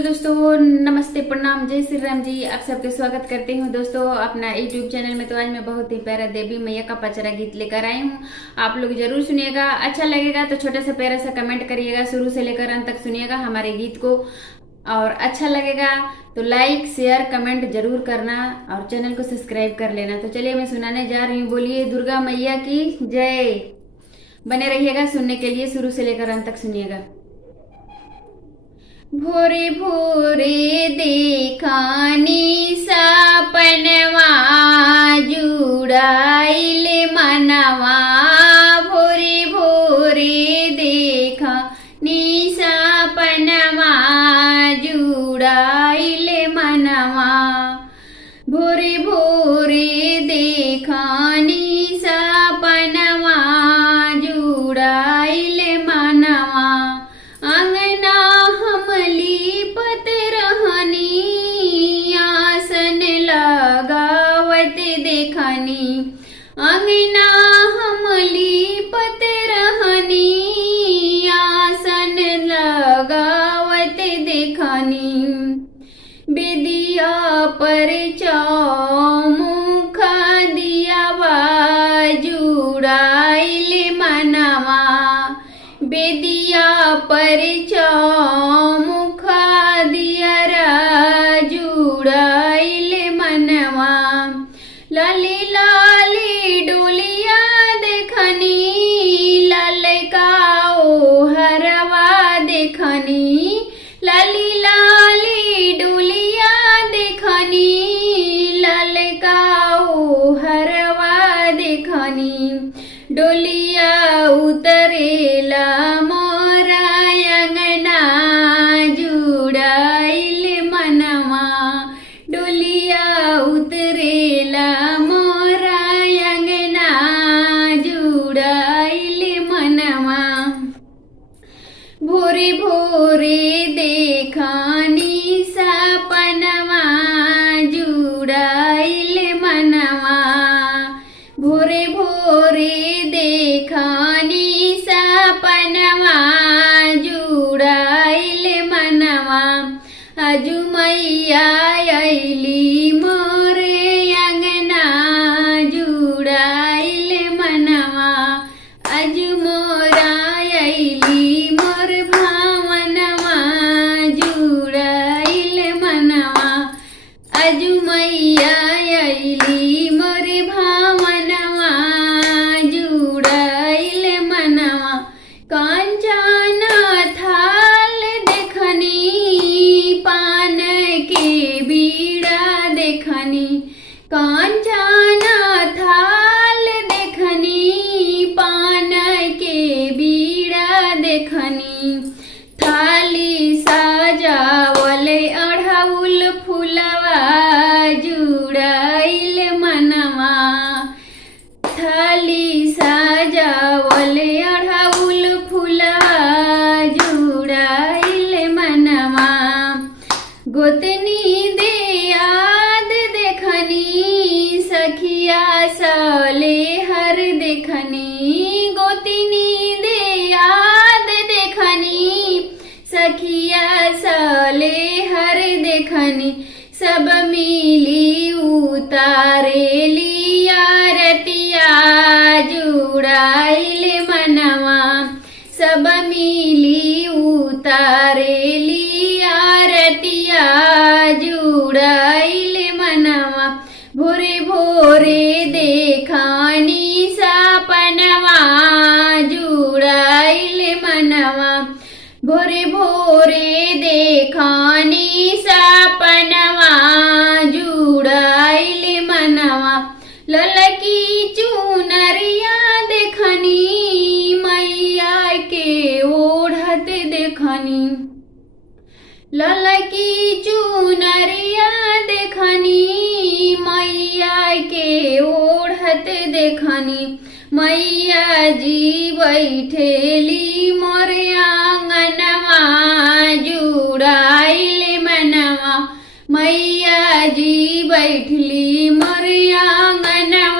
Hello दोस्तों, नमस्ते, प्रणाम, जय श्री राम जी। आप सबके स्वागत करती हूँ दोस्तों अपना यूट्यूब चैनल में। तो आज मैं बहुत ही प्यारा देवी मैया का पचरा गीत लेकर आई हूँ। आप लोग जरूर सुनिएगा। अच्छा लगेगा तो छोटा सा प्यारा सा कमेंट करिएगा। शुरू से लेकर अंत तक सुनिएगा हमारे गीत को। और अच्छा लगेगा तो लाइक शेयर कमेंट जरूर करना और चैनल को सब्सक्राइब कर लेना। तो चलिए मैं सुनाने जा रही हूँ। बोलिए दुर्गा मैया की जय। बने रहिएगा सुनने के लिए, शुरू से लेकर अंत तक सुनिएगा। भोरे भोरे देखानी सपनवा जुड़ाइल मनवा। भोरे भोरे देखानी सपनवा जुड़ाइल मनवा। भोरे भोरे देखानी सपनवा जुड़ाइल मनवा। अंगना लीपत रहनी आसन लगावत देखनी। अंगना हम लीपत रहनी आसन लगावत देखनी। बेदिया पर चौमुख दियावा जुड़ाइल मनवा। बेदिया पर चौमुख दियरा जुड़ाइल मनवा। लाली लाली डोलिया देखनी ललकाओ हरवा देखनी। लाली लाली डोलिया देखनी ललकाओ हरवा देखनी। डोलिया उतरेला मोरा अंगना जुड़ाइल मनवा। डोलिया उतरेला मोरा अंगना जुड़ाइल मनवा। भोरे भोरे देखानी सपनवा जुड़ाइल मनवा। भोरे भोरे देखानी सपनवा जुड़ाइल मनवा। अजु मैया अइली मोरे अंगना जुड़ाइल मनवा। अजु मोरा अइली मोर भावनवा जुड़ाइल मनवा। अजु मैया अइली मोर भावनवा जुड़ाइल मनवा। कांचन थाल देखनी पान के बीड़ा देखनी। कांचन थाल देखनी पान के बीड़ा देखनी। थाली सजावल अढ़ाउल फुलवा जुड़ाइल मनवा। थाली सजावल अढ़ाउल फुलवा जुड़ाइल मनवा। गोतनी दे याद देखनी सखिया साले हर देखनी। गोतनी दे याद देखनी सखिया साले हर देखनी। सब मिली उतारेली आरतिया जुड़ाइल मनवा। सब मिली उतारेली आरतिया जुड़ाइल मनवा। भोरे भोरे देखानी सपनवा जुड़ाइल मनवा। भोरे भोरे देखानी सपनवा जुड़ाइल मनवा। ललकी चुनरिया देखनी मैया के ओढ़त देखनी। ललकी चुनरिया देखनी मैया के ओढ़त देखनी। मैया जी बैठेली मोरे आंगनवा जुड़ाइल मनवा। मैया जी बैठली मोरे आंगनवा